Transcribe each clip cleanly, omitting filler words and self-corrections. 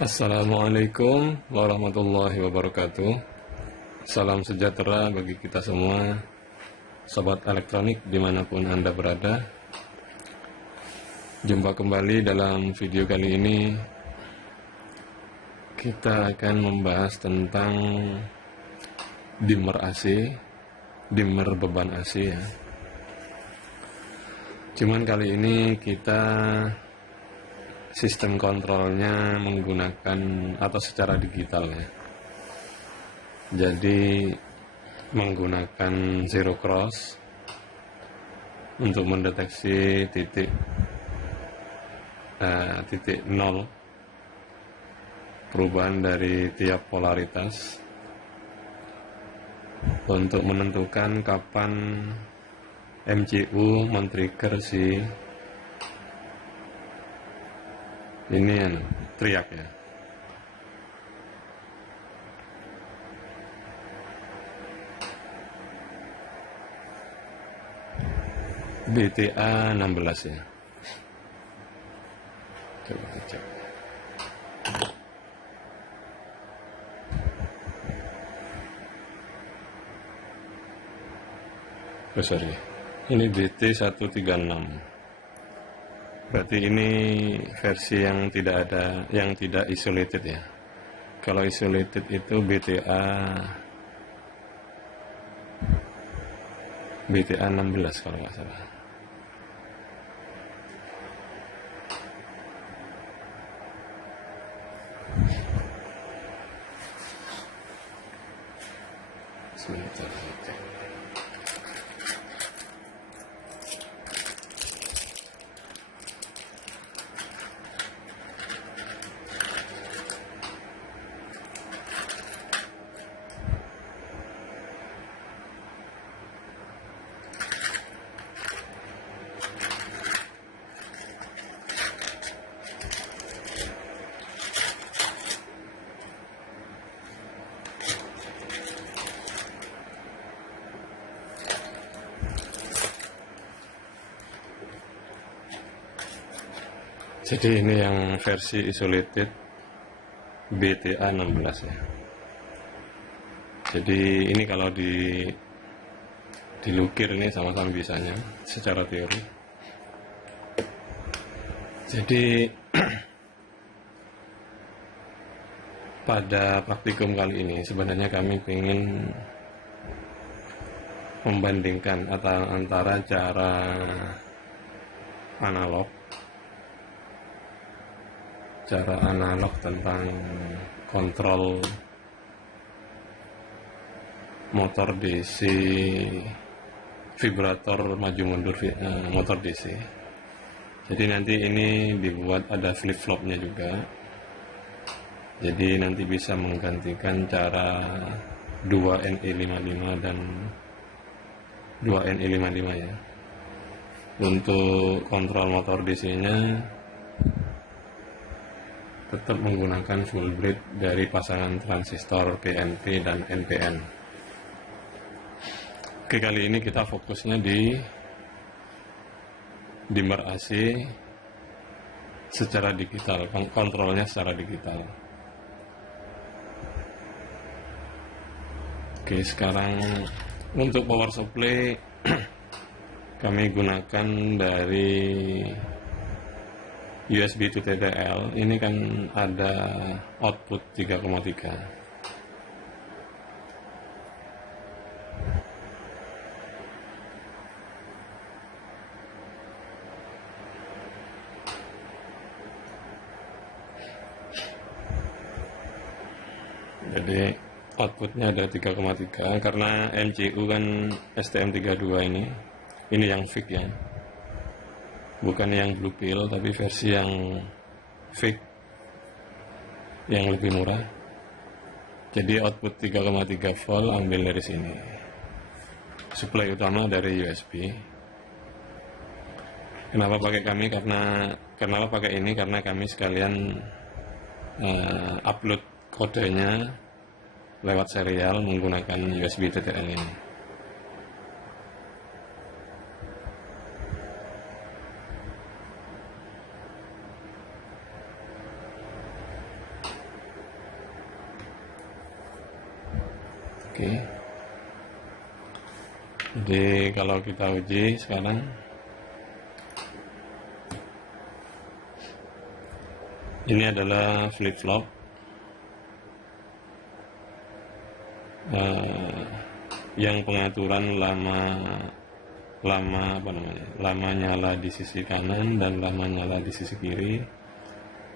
Assalamualaikum warahmatullahi wabarakatuh. Salam sejahtera bagi kita semua, sobat elektronik dimanapun Anda berada. Jumpa kembali dalam video kali ini. Kita akan membahas tentang dimmer AC, dimmer beban AC ya. Cuman kali ini kita sistem kontrolnya menggunakan atau secara digital ya. Jadi menggunakan zero cross untuk mendeteksi titik nol perubahan dari tiap polaritas untuk menentukan kapan MCU men-trigger si ini teriak ya. BTA 16 ya. Coba kita cek. Oh, sorry. Ini BT 136. Berarti ini versi yang tidak ada, yang tidak isolated ya. Kalau isolated itu BTA 16 kalau nggak salah. Sebentar. Jadi ini yang versi isolated BTA 16 ya. Jadi ini kalau dilukir ini sama-sama bisanya secara teori. Jadi pada praktikum kali ini sebenarnya kami ingin membandingkan antara cara analog tentang kontrol motor DC, vibrator maju mundur motor DC. Jadi nanti ini dibuat ada flip flopnya juga. Jadi nanti bisa menggantikan cara 2NE55 dan 2NE55 ya. Untuk kontrol motor DC-nya tetap menggunakan full bridge dari pasangan transistor PNP dan NPN. Oke, kali ini kita fokusnya di dimmer AC secara digital, kontrolnya secara digital. Oke, sekarang untuk power supply kami gunakan dari USB to TTL. Ini kan ada output 3,3. Jadi outputnya ada 3,3 karena MCU kan STM32 ini yang fix ya. Bukan yang blue pill, tapi versi yang fake, yang lebih murah. Jadi output 3,3 volt ambil dari sini. Supply utama dari USB. Kenapa pakai kami? Kenapa pakai ini? Karena kami sekalian upload kodenya lewat serial menggunakan USB TTL ini. lagi. Jadi kalau kita uji sekarang, ini adalah flip-flop. Yang pengaturan lama nyala di sisi kanan dan lama nyala di sisi kiri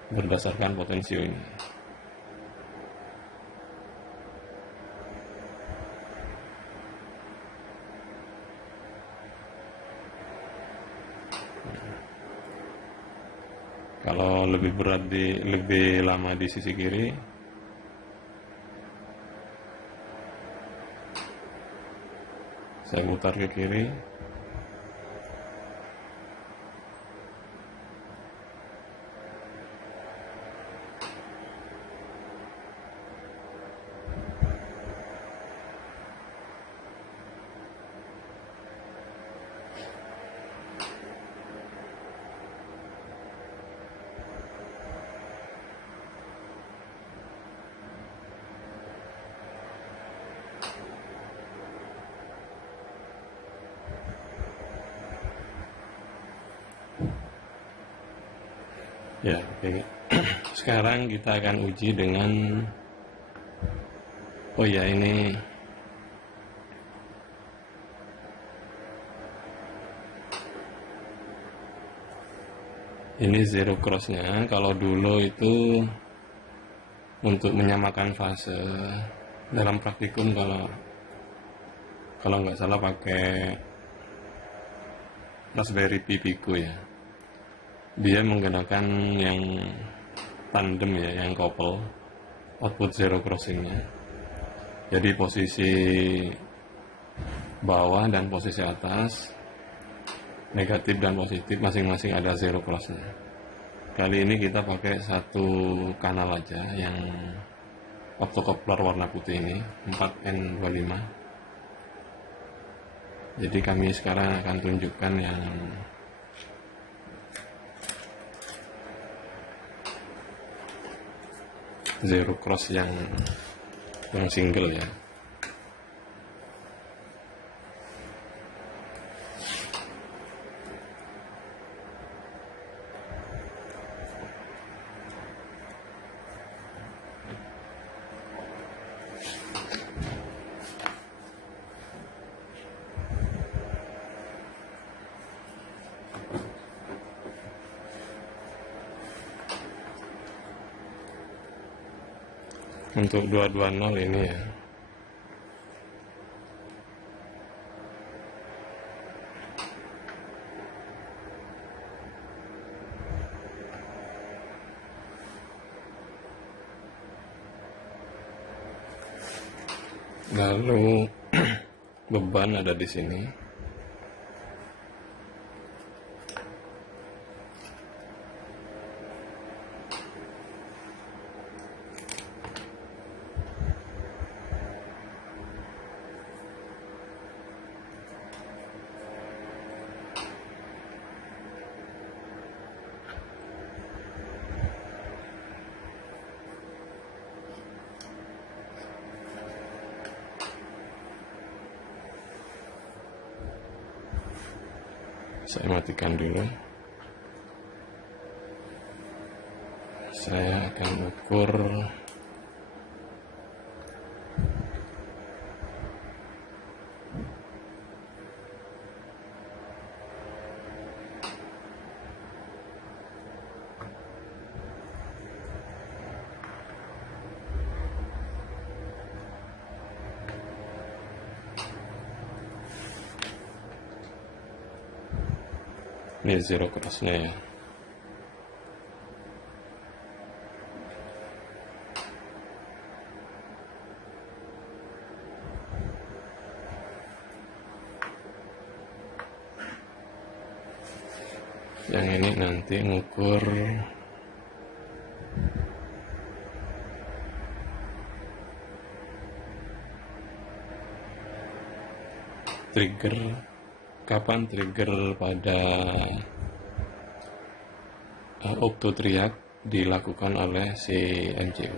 berdasarkan potensio ini. Kalau lebih lama di sisi kiri, saya putar ke kiri. Ya, oke. Sekarang kita akan uji dengan, oh ya, ini zero crossnya. Kalau dulu itu untuk menyamakan fase dalam praktikum, kalau nggak salah pakai Raspberry Pi Pico ya. Dia menggunakan yang tandem ya, yang couple output zero crossingnya. Jadi posisi bawah dan posisi atas, negatif dan positif masing-masing ada zero crossnya. Kali ini kita pakai satu kanal aja, yang optocoupler warna putih ini 4N25. Jadi kami sekarang akan tunjukkan yang zero cross yang single ya. Untuk 220 ini ya. Lalu beban ada di sini. Saya matikan dulu. Saya akan ukur ini zero crossnya ya. Yang ini nanti ngukur trigger, kapan trigger pada optotriak dilakukan oleh si MCU.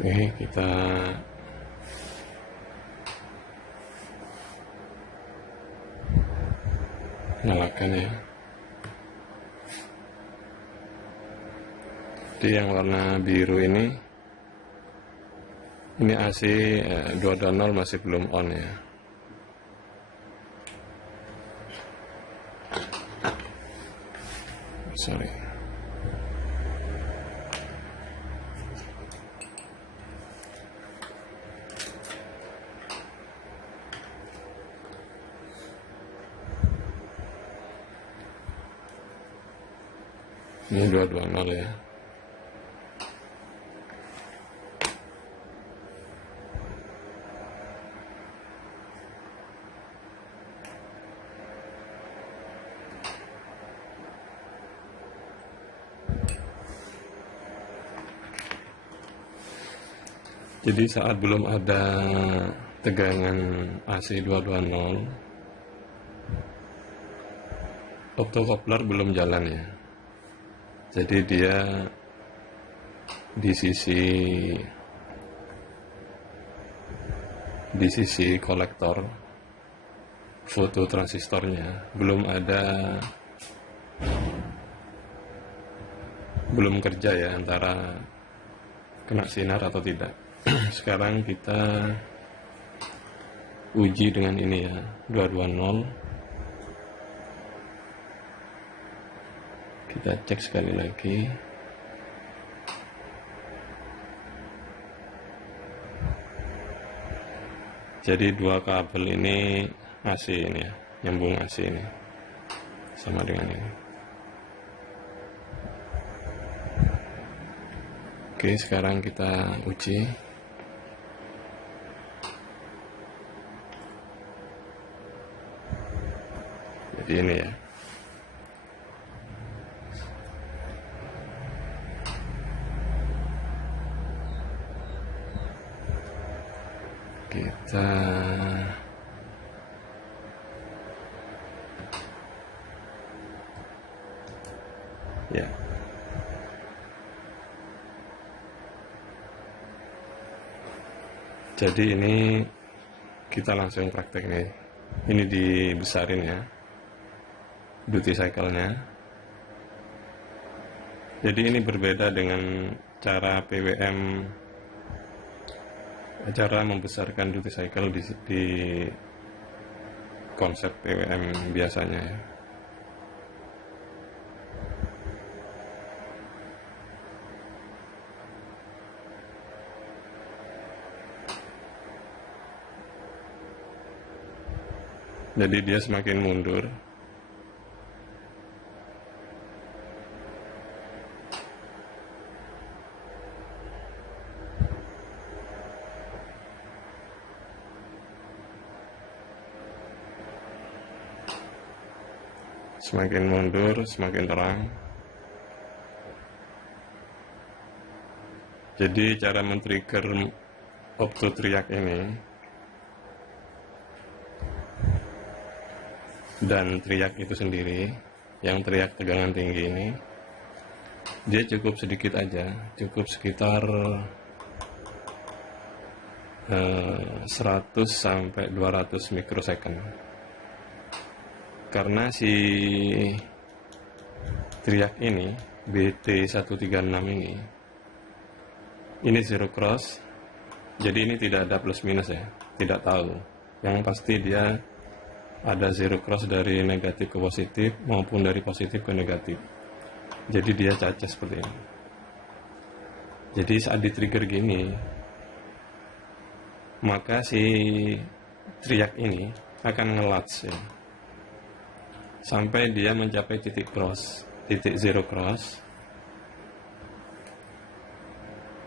Oke, kita nyalakan ya. Jadi yang warna biru ini AC 220 masih belum on ya. Sorry. Ini 220 ya. Jadi saat belum ada tegangan AC 220, optocoupler belum jalan ya. Jadi dia di sisi kolektor foto transistornya belum kerja ya, antara kena sinar atau tidak. Sekarang kita uji dengan ini ya, 220. Kita cek sekali lagi. Jadi dua kabel ini AC ini ya, nyambung AC ini sama dengan ini. Oke, sekarang kita uji. Jadi ini ya. Kita ya. Jadi ini kita langsung praktek nih. Ini dibesarin ya, duty cycle-nya. Jadi ini berbeda dengan cara PWM, cara membesarkan duty cycle di konsep PWM biasanya ya. Jadi dia semakin mundur. Semakin mundur, semakin terang. Jadi cara men-trigger optotriak ini dan teriak itu sendiri, yang teriak tegangan tinggi ini, dia cukup sedikit aja, cukup sekitar 100 sampai 200 mikrosecond. Karena si teriak ini, BT136 ini zero cross, jadi ini tidak ada plus minus ya, tidak tahu. Yang pasti dia ada zero cross dari negatif ke positif maupun dari positif ke negatif. Jadi dia cacat seperti ini. Jadi saat di trigger gini, maka si teriak ini akan nge-latch ya, sampai dia mencapai titik cross, titik zero cross,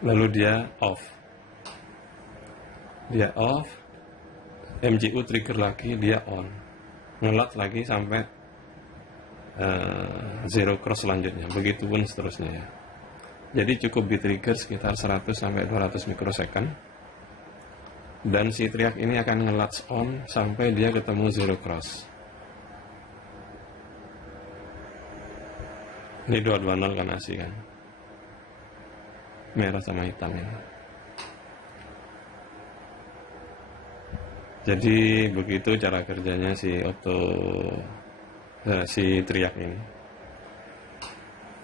lalu dia off. Dia off, MCU trigger lagi, dia on, ngelat lagi sampai zero cross selanjutnya, begitupun seterusnya ya. Jadi cukup di trigger sekitar 100 sampai 200 mikrosecond, dan si teriak ini akan ngelatch on sampai dia ketemu zero cross. Ini 220 kan AC kan, merah sama hitam ini. Jadi begitu cara kerjanya si teriak ini.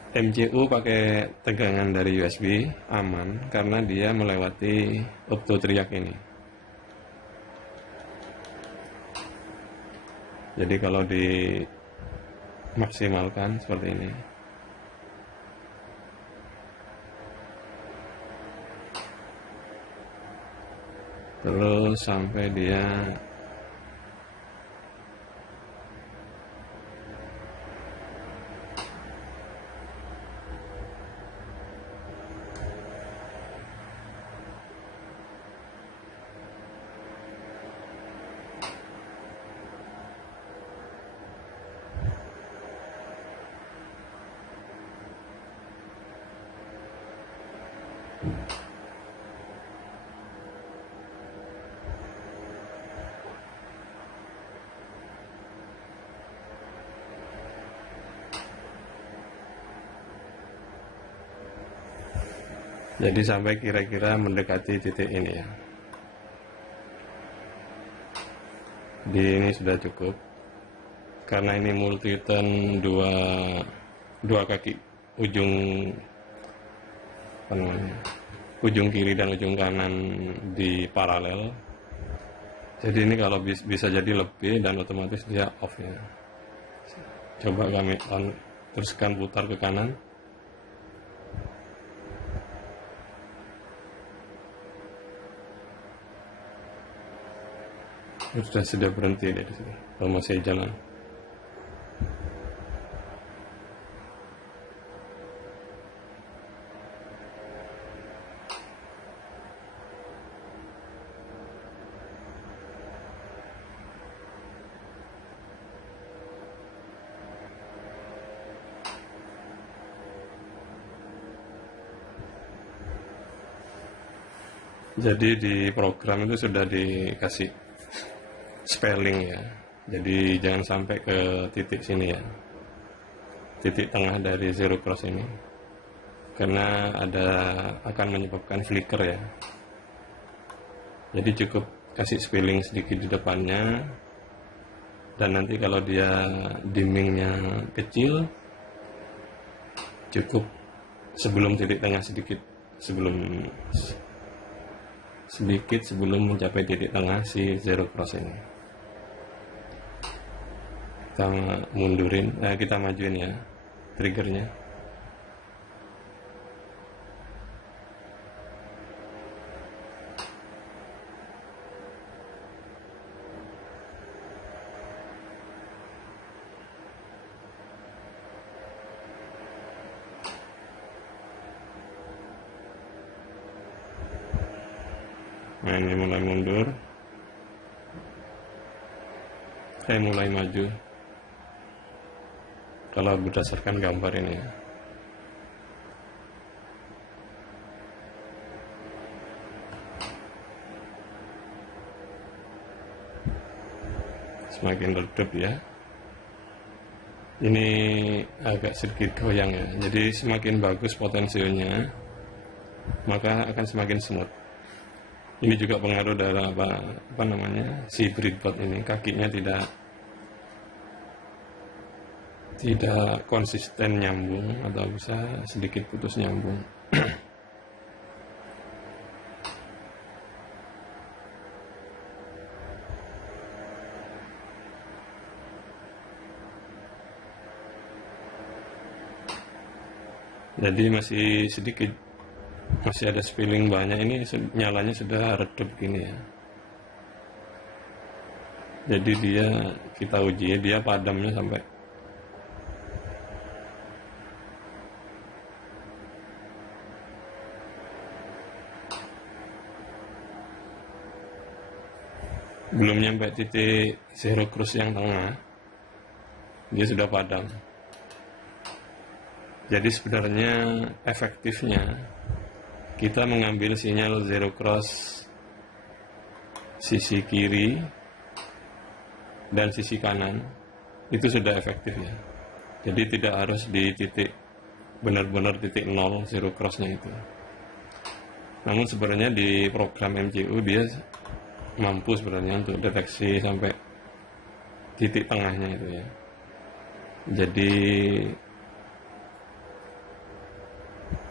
MCU pakai tegangan dari USB aman karena dia melewati opto teriak ini. Jadi kalau dimaksimalkan seperti ini. Terus sampai dia jadi sampai kira-kira mendekati titik ini ya. Ini sudah cukup karena ini multi turn dua kaki ujung ujung kiri dan ujung kanan di paralel. Jadi ini kalau bisa jadi lebih dan otomatis dia off ya. Coba kami teruskan putar ke kanan. Sudah berhenti dari sini. Kalau masih jalan. Jadi di program itu sudah dikasih spelling ya. Jadi jangan sampai ke titik sini ya. Titik tengah dari zero cross ini. Karena akan menyebabkan flicker ya. Jadi cukup kasih spelling sedikit di depannya. Dan nanti kalau dia dimmingnya kecil, cukup sebelum titik tengah sedikit sebelum mencapai titik tengah si zero cross ini. Kita mundurin, kita majuin ya triggernya. Nah ini mulai mundur, saya mulai maju kalau berdasarkan gambar ini ya. Semakin redup ya. Ini agak sedikit goyang ya. Jadi semakin bagus potensinya, maka akan semakin smooth. Ini juga pengaruh dari apa namanya si breadboard ini, kakinya tidak konsisten nyambung atau bisa sedikit putus nyambung. Jadi masih ada spilling banyak. Ini nyalanya sudah redup gini ya. Jadi kita uji dia padamnya sampai belum nyampe titik zero cross yang tengah, dia sudah padam. Jadi sebenarnya efektifnya kita mengambil sinyal zero cross sisi kiri dan sisi kanan itu sudah efektif ya. Jadi tidak harus di titik benar-benar titik nol zero crossnya itu. Namun sebenarnya di program MCU dia mampu sebenarnya untuk deteksi sampai titik tengahnya itu ya. Jadi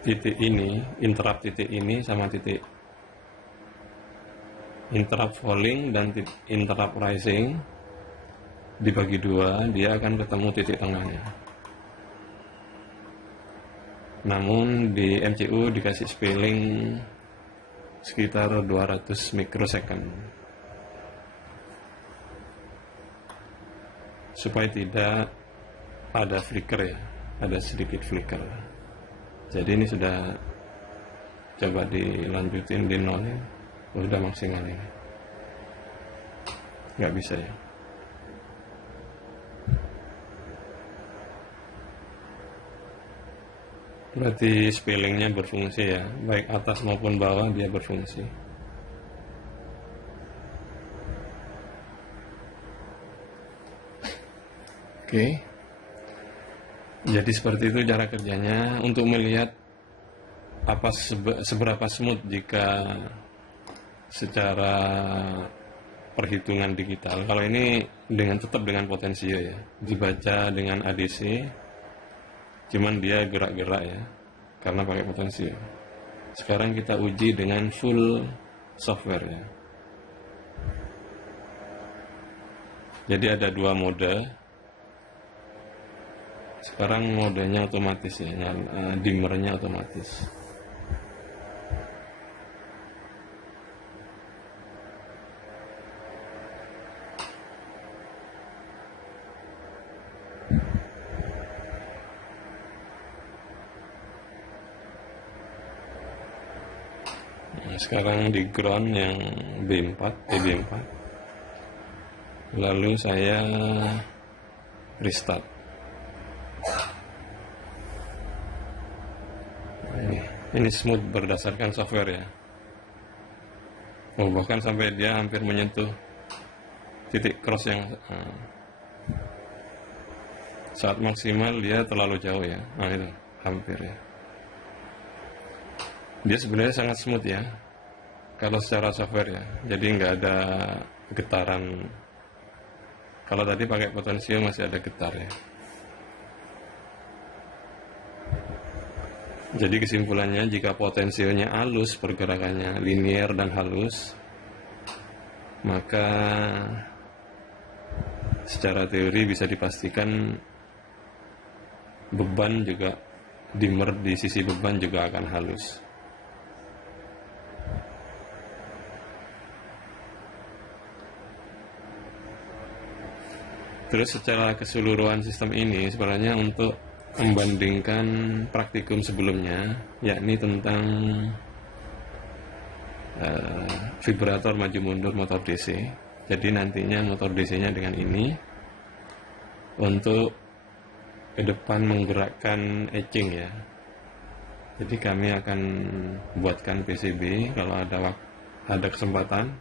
titik ini, interrupt titik ini sama titik interrupt falling dan interrupt rising dibagi dua, dia akan ketemu titik tengahnya. Namun di MCU dikasih spelling sekitar 200 mikrosecond supaya tidak ada flicker ya, ada sedikit flicker. Jadi ini sudah coba dilanjutin di nol ya, udah maksimal ini, nggak bisa ya. Berarti spellingnya berfungsi ya, baik atas maupun bawah dia berfungsi. Oke. Jadi seperti itu cara kerjanya untuk melihat apa seberapa smooth jika secara perhitungan digital. Kalau ini tetap dengan potensio ya, dibaca dengan ADC, cuman dia gerak-gerak ya, karena pakai potensio. Sekarang kita uji dengan full software ya. Jadi ada dua mode. Sekarang modenya otomatis ya, dimmernya otomatis. Sekarang di ground yang B4, B4. Lalu saya restart. Ini smooth berdasarkan software ya. Oh, bahkan sampai dia hampir menyentuh titik cross yang saat maksimal dia terlalu jauh ya. Nah itu hampir ya. Dia sebenarnya sangat smooth ya kalau secara software ya. Jadi nggak ada getaran. Kalau tadi pakai potensio masih ada getar ya. Jadi kesimpulannya, jika potensionya halus, pergerakannya linier dan halus, maka secara teori bisa dipastikan beban juga, dimmer di sisi beban juga akan halus. Terus secara keseluruhan sistem ini sebenarnya untuk membandingkan praktikum sebelumnya, yakni tentang vibrator maju mundur motor DC. Jadi nantinya motor DC-nya dengan ini untuk ke depan menggerakkan etching ya. Jadi kami akan buatkan PCB kalau ada kesempatan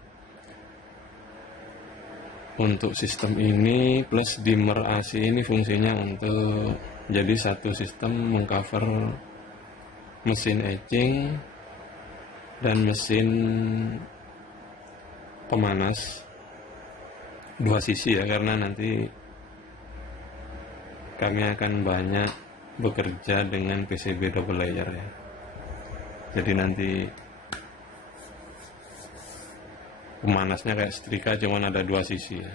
untuk sistem ini, plus dimmer AC ini fungsinya untuk jadi satu sistem mengcover mesin etching dan mesin pemanas dua sisi ya, karena nanti kami akan banyak bekerja dengan PCB double layer ya. Jadi nanti pemanasnya kayak setrika, cuman ada dua sisi ya.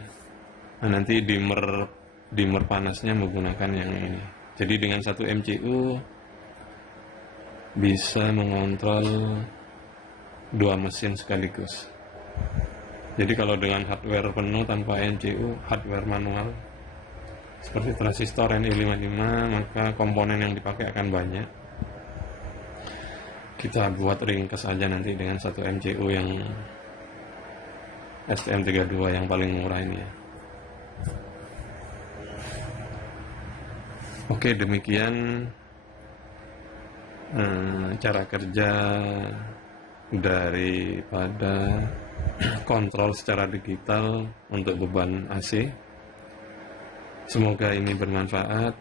Nah nanti dimmer panasnya menggunakan yang ini. Jadi dengan satu MCU bisa mengontrol dua mesin sekaligus. Jadi kalau dengan hardware penuh tanpa MCU, hardware manual seperti transistor NI55, maka komponen yang dipakai akan banyak. Kita buat ringkas aja nanti dengan satu MCU yang STM32 yang paling murah ini ya. Oke, demikian cara kerja daripada kontrol secara digital untuk beban AC. Semoga ini bermanfaat.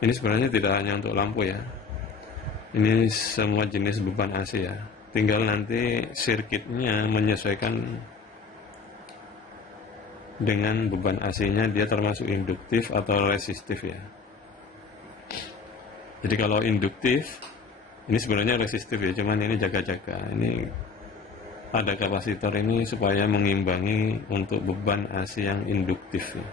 Ini sebenarnya tidak hanya untuk lampu ya, ini semua jenis beban AC ya. Tinggal nanti sirkuitnya menyesuaikan dengan beban AC-nya dia termasuk induktif atau resistif ya. Jadi kalau induktif ini sebenarnya resistif ya, cuman ini jaga-jaga. Ini ada kapasitor ini supaya mengimbangi untuk beban AC yang induktif ya.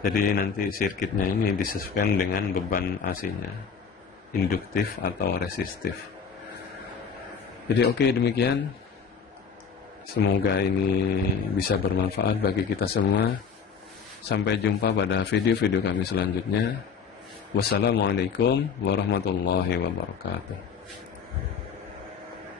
Jadi nanti sirkuitnya ini disesuaikan dengan beban AC-nya, induktif atau resistif. Jadi oke, demikian. Semoga ini bisa bermanfaat bagi kita semua. Sampai jumpa pada video-video kami selanjutnya. Wassalamualaikum warahmatullahi wabarakatuh.